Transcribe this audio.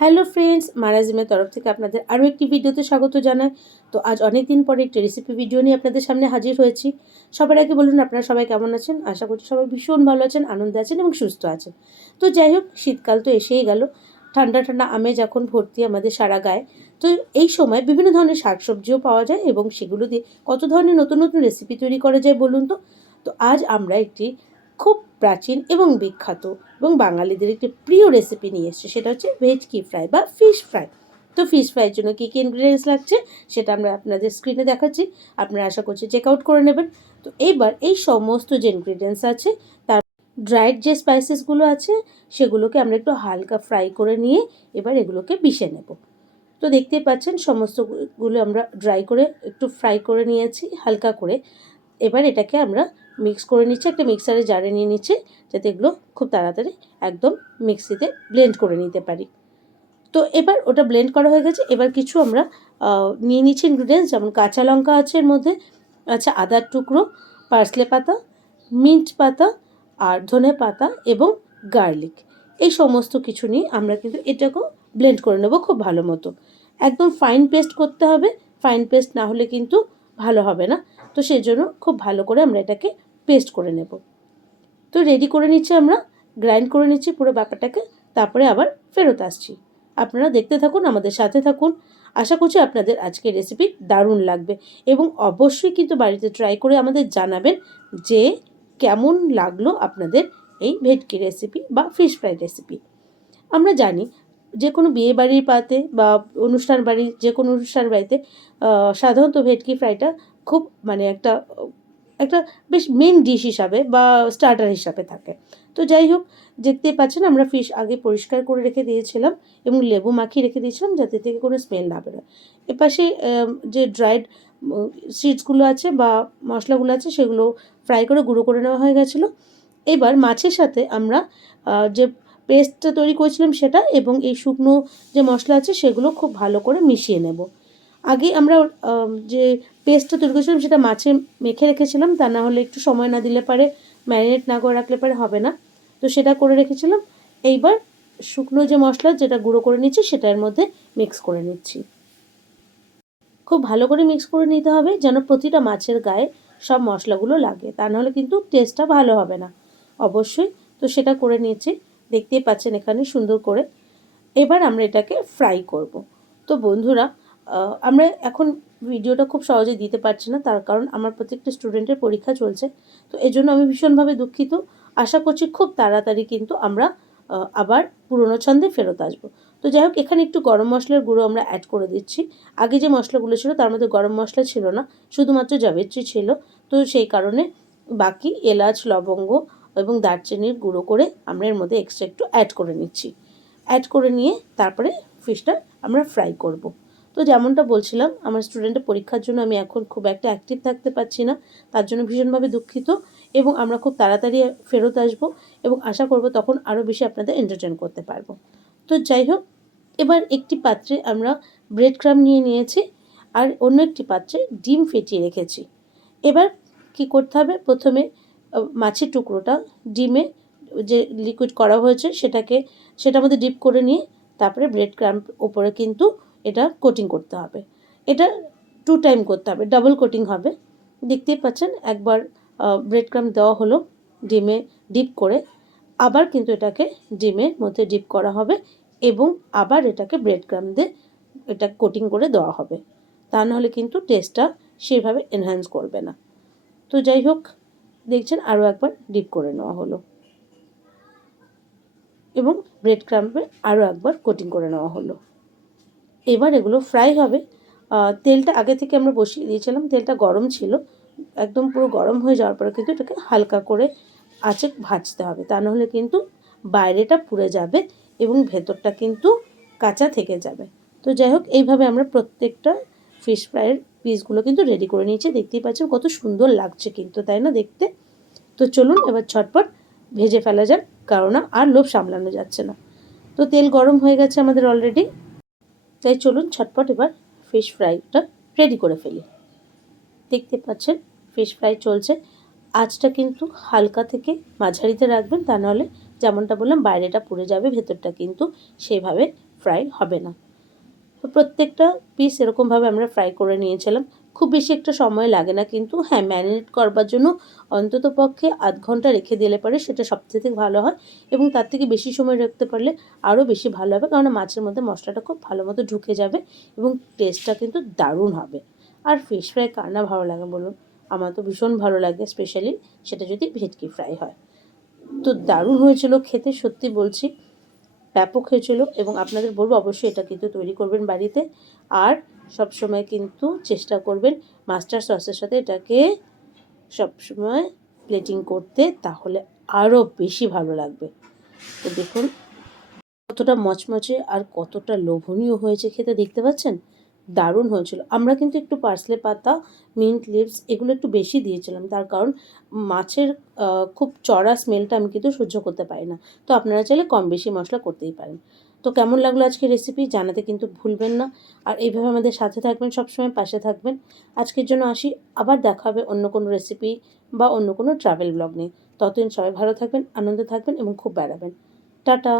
Hello friends, মারাজিমের তরফ থেকে আপনাদের আরও একটি ভিডিওতে স্বাগত জানাই। তো আজ অনেক দিন পরে একটি রেসিপি ভিডিও নিয়ে আপনাদের সামনে হাজির হয়েছি। সবার আগে বলুন আপনারা সবাই কেমন আছেন? আশা করছি সবাই ভীষণ ভালো আছেন, আনন্দে আছেন এবং সুস্থ আছেন। তো যাই হোক, শীতকাল তো এসেই গেল। ঠান্ডা ঠান্ডা আমেজ এখন ভর্তি আমাদের সারা গায়ে। তো এই সময় বিভিন্ন ধরনের শাকসবজিও পাওয়া যায় এবং সেগুলো দিয়ে কত ধরনের নতুন নতুন রেসিপি তৈরি করা যায় বলুন তো। তো আজ আমরা একটি খুব প্রাচীন এবং বিখ্যাত এবং বাঙালিদের একটি প্রিয় রেসিপি নিয়ে এসেছে, সেটা হচ্ছে ভেটকি ফ্রাই বা ফিশ ফ্রাই। তো ফিশ ফ্রাইয়ের জন্য কী কী ইনগ্রিডিয়েন্টস লাগছে সেটা আমরা আপনাদের স্ক্রিনে দেখাচ্ছি, আপনারা আশা করছি চেক আউট করে নেবেন। তো এইবার এই সমস্ত যে ইনগ্রিডিয়েন্টস আছে তার ড্রাইড যে স্পাইসেসগুলো আছে সেগুলোকে আমরা একটু হালকা ফ্রাই করে নিয়ে এবার এগুলোকে পিষে নেব। তো দেখতেই পাচ্ছেন সমস্তগুলো আমরা ড্রাই করে একটু ফ্রাই করে নিয়েছি হালকা করে। এবার এটাকে আমরা মিক্স করে নিচ্ছি, একটা মিক্সারে জারে নিয়ে নিচ্ছি, যাতে এগুলো খুব তাড়াতাড়ি একদম মিক্সিতে ব্লেন্ড করে নিতে পারি। তো এবার ওটা ব্লেন্ড করা হয়ে গেছে। এবার কিছু আমরা নিয়ে নিচ্ছি ইনগ্রিডিয়েন্টস, যেমন কাঁচা লঙ্কা আছে এর মধ্যে, আচ্ছা আদার টুকরো, পার্সলে পাতা, মিন্ট পাতা আর ধনে পাতা এবং গার্লিক। এই সমস্ত কিছু নিয়ে আমরা কিন্তু এটাকেও ব্লেন্ড করে নেব খুব ভালো মতো। একদম ফাইন পেস্ট করতে হবে, ফাইন পেস্ট না হলে কিন্তু ভালো হবে না। তো সেই জন্য খুব ভালো করে আমরা এটাকে পেস্ট করে নেব। তো রেডি করে নিচ্ছি, আমরা গ্রাইন্ড করে নিচ্ছি পুরো ব্যাপারটাকে, তারপরে আবার ফেরত আসছি। আপনারা দেখতে থাকুন, আমাদের সাথে থাকুন। আশা করছি আপনাদের আজকের রেসিপি দারুণ লাগবে এবং অবশ্যই কিন্তু বাড়িতে ট্রাই করে আমাদের জানাবেন যে কেমন লাগলো আপনাদের এই ভেটকি রেসিপি বা ফিশ ফ্রাই রেসিপি। আমরা জানি যে কোনো বিয়ে বাড়ির পাতে বা অনুষ্ঠান বাড়ি, যে কোনো অনুষ্ঠান বাড়িতে সাধারণত ভেটকি ফ্রাইটা খুব মানে একটা একটা বেশ মেন ডিশ হিসাবে বা স্টার্টার হিসাবে থাকে। তো যাই হোক, দেখতেই পাচ্ছেন আমরা ফিশ আগে পরিষ্কার করে রেখে দিয়েছিলাম এবং লেবু মাখিয়ে রেখে দিয়েছিলাম যাতে থেকে কোনো স্মেল না বেরোয়। এপাশে যে ড্রাইড সিডসগুলো আছে বা মশলাগুলো আছে সেগুলো ফ্রাই করে গুঁড়ো করে নেওয়া হয়ে গেছিলো। এবার মাছের সাথে আমরা যে পেস্টটা তৈরি করেছিলাম সেটা এবং এই শুকনো যে মশলা আছে সেগুলো খুব ভালো করে মিশিয়ে নেব। আগে আমরা যে পেস্টটা তৈরি করেছিলাম সেটা মাছে মেখে রেখেছিলাম, তা না হলে একটু সময় না দিলে পারে, ম্যারিনেট না করে রাখলে পারে হবে না। তো সেটা করে রেখেছিলাম। এইবার শুকনো যে মশলা যেটা গুঁড়ো করে নিচ্ছি সেটার মধ্যে মিক্স করে নিচ্ছি। খুব ভালো করে মিক্স করে নিতে হবে যেন প্রতিটা মাছের গায়ে সব মশলাগুলো লাগে, তা নাহলে কিন্তু টেস্টটা ভালো হবে না অবশ্যই। তো সেটা করে নিয়েছি, দেখতেই পাচ্ছেন এখানে সুন্দর করে। এবার আমরা এটাকে ফ্রাই করব। তো বন্ধুরা, আমরা এখন ভিডিওটা খুব সহজে দিতে পারছি না, তার কারণ আমার প্রত্যেকটা স্টুডেন্টের পরীক্ষা চলছে। তো এই জন্য আমি ভীষণভাবে দুঃখিত। আশা করছি খুব তাড়াতাড়ি কিন্তু আমরা আবার পুরনো ছন্দে ফেরত আসবো। তো যাই হোক, এখানে একটু গরম মশলার গুঁড়ো আমরা অ্যাড করে দিচ্ছি। আগে যে মশলাগুলো ছিল তার মধ্যে গরম মশলা ছিল না, শুধুমাত্র জাবিত্রি ছিল। তো সেই কারণে বাকি এলাচ, লবঙ্গ এবং দারচিনির গুঁড়ো করে আমরা এর মধ্যে এক্সট্রা একটু অ্যাড করে নিচ্ছি। অ্যাড করে নিয়ে তারপরে ফিশটা আমরা ফ্রাই করব। তো যেমনটা বলছিলাম, আমার স্টুডেন্টের পরীক্ষার জন্য আমি এখন খুব একটা অ্যাক্টিভ থাকতে পারছি না, তার জন্য ভীষণভাবে দুঃখিত। এবং আমরা খুব তাড়াতাড়ি ফেরত আসবো এবং আশা করব তখন আরও বেশি আপনাদের এন্টারটেন করতে পারবো। তো যাই হোক, এবার একটি পাত্রে আমরা ব্রেড ক্রাম নিয়ে নিয়েছি আর অন্য একটি পাত্রে ডিম ফেটিয়ে রেখেছি। এবার কি করতে হবে, প্রথমে মাছের টুকরোটা ডিমে যে লিকুইড করা হয়েছে সেটার মধ্যে ডিপ করে নিয়ে তারপরে ব্রেড ক্রাম্প ওপরে কিন্তু এটা কোটিং করতে হবে। এটা 2 টাইম করতে হবে, ডাবল কোটিং হবে। দেখতেই পাচ্ছেন, একবার ব্রেড ক্রাম্প দেওয়া হলো ডিমে ডিপ করে, আবার কিন্তু এটাকে ডিমের মধ্যে ডিপ করা হবে এবং আবার এটাকে ব্রেড ক্রাম্প দিয়ে এটা কোটিং করে দেওয়া হবে, তা নাহলে কিন্তু টেস্টটা সেভাবে এনহ্যান্স করবে না। তো যাই হোক, দেখছেন আরও একবার ডিপ করে নেওয়া হলো এবং ব্রেড ক্রাম্পে আরও একবার কোটিং করে নেওয়া হলো। এবার এগুলো ফ্রাই হবে। তেলটা আগে থেকে আমরা বসিয়ে দিয়েছিলাম, তেলটা গরম ছিল, একদম পুরো গরম হয়ে যাওয়ার পরে কিন্তু এটাকে হালকা করে আঁচে ভাজতে হবে, তা নাহলে কিন্তু বাইরেটা পুড়ে যাবে এবং ভেতরটা কিন্তু কাঁচা থেকে যাবে। তো যাই হোক, এইভাবে আমরা প্রত্যেকটা ফিশ ফ্রাইয়ের পিসগুলো কিন্তু রেডি করে নিয়েছি। দেখতেই পাচ্ছেন কত সুন্দর লাগছে কিন্তু, তাই না দেখতে? তো চলুন এবার ঝটপট ভেজে ফেলা যাক, কারণ আর লোভ সামলানো যাচ্ছে না। তো তেল গরম হয়ে গেছে আমাদের অলরেডি, তাই চলুন ঝটপট এবার ফিশ ফ্রাইটা রেডি করে ফেলি। দেখতে পাচ্ছেন ফিশ ফ্রাই চলছে। আঁচটা কিন্তু হালকা থেকে মাঝারিতে রাখবেন, তা নাহলে যেমনটা বললাম বাইরেটা পুড়ে যাবে, ভেতরটা কিন্তু সেভাবে ফ্রাই হবে না। তো প্রত্যেকটা পিস এরকমভাবে আমরা ফ্রাই করে নিয়েছিলাম। খুব বেশি একটা সময় লাগে না, কিন্তু হ্যাঁ, ম্যারিনেট করবার জন্য অন্ততপক্ষে আধ ঘন্টা রেখে দিলে পরে সেটা সবথেকে ভালো হয়, এবং তার থেকে বেশি সময় রাখতে পারলে আরও বেশি ভালো হবে, কারণ মাছের মধ্যে মশলাটা খুব ভালো মতো ঢুকে যাবে এবং টেস্টটা কিন্তু দারুণ হবে। আর ফিশ ফ্রাই কার না ভালো লাগে বলুন? আমার তো ভীষণ ভালো লাগে, স্পেশালি সেটা যদি ভেটকি ফ্রাই হয়। তো দারুণ হয়েছিল খেতে, সত্যি বলছি, ব্যাপক হয়েছিল। এবং আপনাদের বলবো অবশ্যই এটা কিন্তু তৈরি করবেন বাড়িতে। আর সবসময় কিন্তু চেষ্টা করবেন মাস্টার সসের সাথে এটাকে সবসময় প্লেটিং করতে, তাহলে আরও বেশি ভালো লাগবে। তো দেখুন কতটা মচমচে আর কতটা লোভনীয় হয়েছে খেতে, দেখতে পাচ্ছেন? দারুণ হয়েছিল। আমরা কিন্তু একটু পার্সলে পাতা, মিন্ট লিভস এগুলো একটু বেশি দিয়েছিলাম, তার কারণ মাছের খুব চড়া স্মেলটা আমি কিন্তু সহ্য করতে পারি না। তো আপনারা চাইলে কম বেশি মশলা করতেই পারেন। তো কেমন লাগলো আজকের রেসিপি জানাতে কিন্তু ভুলবেন না। আর এইভাবে আমাদের সাথে থাকবেন, সবসময় পাশে থাকবেন। আজকের জন্য আসি, আবার দেখা হবে অন্য কোনো রেসিপি বা অন্য কোনো ট্রাভেল ব্লগ নিয়ে। ততদিন সবাই ভালো থাকবেন, আনন্দে থাকবেন এবং খুব বেড়াবেন। টাটা।